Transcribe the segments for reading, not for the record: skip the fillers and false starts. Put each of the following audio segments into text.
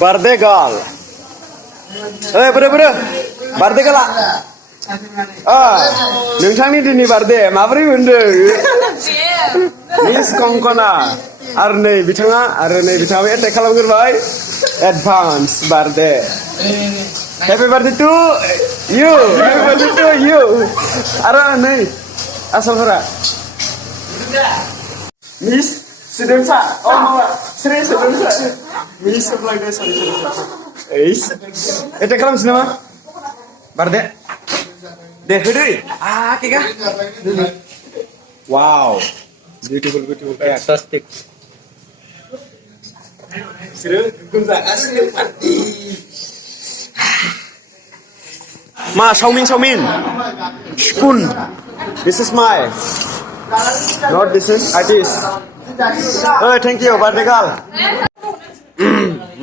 Birthday girl. Bro. Birthday girl. नोंथांनि दिनै birthday माबोरै मोनदों? मिस कंकना आरो नै बिथाङा एटेक खालामग्रोबाय advance birthday happy birthday to you आरो नै आसलफोरा मिस सोदोमसा स्रे सोदोमसा मिस होनलायदो सरि एटेक खालामसै नामा बार्थडे दे होदो केकआ वाव beautiful fantastic Ma Xiaomin spoon this is my not this is artist thank you birthday girl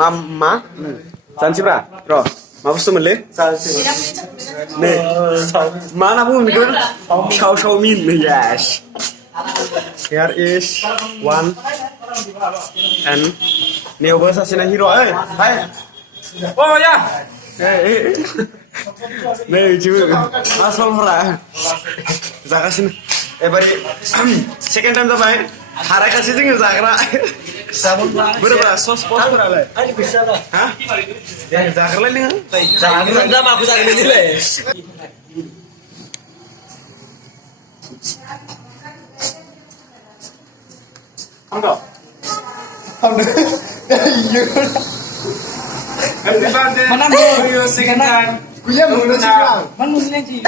mama Sansibra bro मा बुस्थु मोनलै नै मा होनना बुङो बेखौ Xiaomin yes here is one and नैयावबो सासेना हिर' हाय या नै बिदिबो आसलफोरा जागासिनो एबारे सेकेन्ड टाइम जाबाय हारायखासै जोङो जाग्रा बोरैबा ससफोरालाय हा दे जाग्रालाय नोङो जाग्रा माखौ जागोन नोंलाय Happy birthday to you second time. Kuya muna siya. Man muna siya.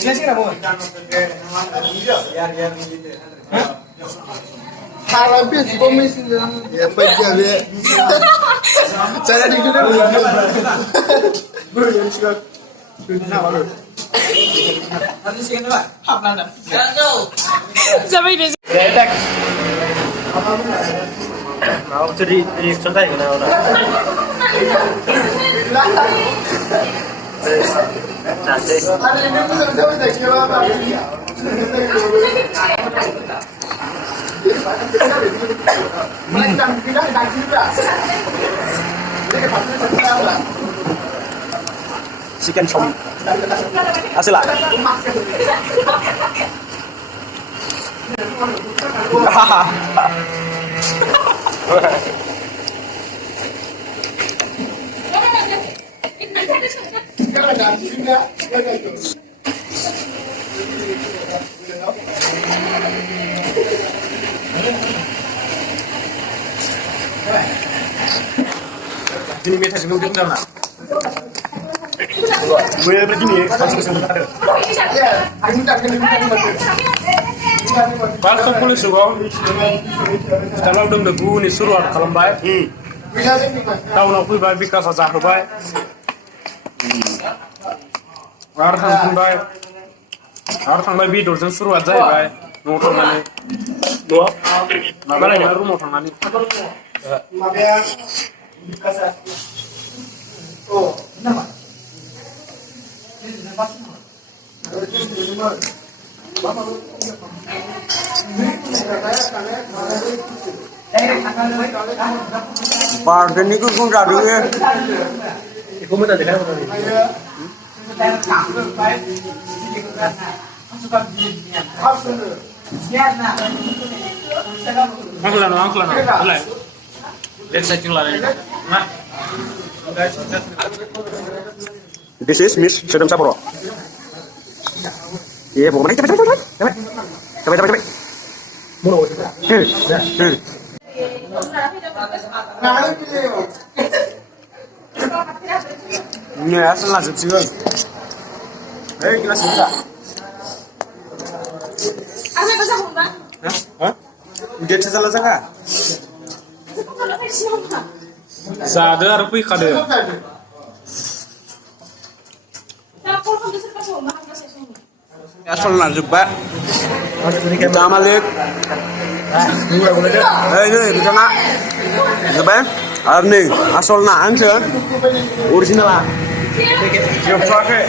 Siya siya mo. Yar. Harapin komis lang. Ya pagkabi. Cara dikira. Bro, yang siya. Nanti sih kan Pak? Mana? Sampai di. Detek. Mau jadi contoh ya kenapa? Cantik. Chicken chop. Asal lah. Ini meja sebelum kita mana? Gue begini, masuk sebentar. Balkan pulis juga. Kalau dong debu ni suruh kalau baik. Tahu nak baik bikas saja baik. Arhan baik. Arhan baik bidur dan suruh aja baik. Motor mana? Dua. Mana yang baru motor mana? Oh, nama. Barang ni kau dah dengar? Kau mana dengar? Angklan. Let's say cinglah ni. This is Miss Sedem Saporo. Iya, pokoknya cepat. Mulu. Ini asal lazim sih. Kelas berapa? Asal bahasa apa? Hah? Udah selesai kan? Sadar apa kada? Asal lanjut Pak. Kita malik. Ini bisa nak? Coba. Arni, asal nak angsa. Original lah. Siap pakai.